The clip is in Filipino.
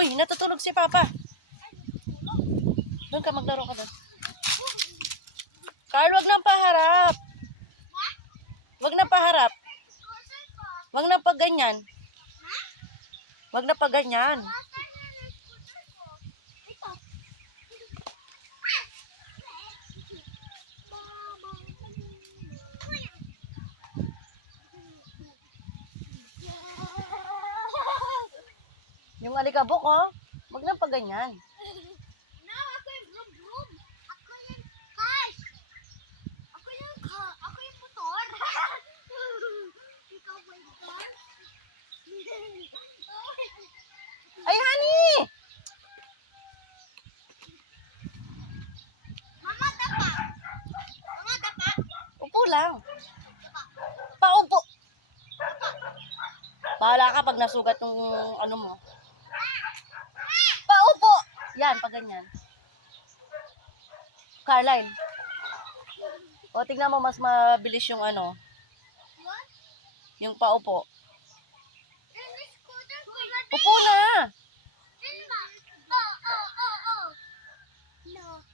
Uy, natutulog si Papa. Doon ka, maglaro ka doon. Carl, wag nang paharap. Wag na paharap. Wag na pag ganyan. Wag na pag ganyan. Yung alikabok, oh. Wag na pag ganyan. No, ako yung brum-brum. Ako yung cars. Ako yung motor. Ikaw ba yung car? Ay, honey! Mama, dapa. Mama, dapa. Upo lang. Paupo. Bahala ka pag nasugat yung ano mo. Paupo! Yan, pag ganyan. Carline. O, tingnan mo, mas mabilis yung ano. What? Yung paupo. Yung scooter ko na. Upo na! No. No.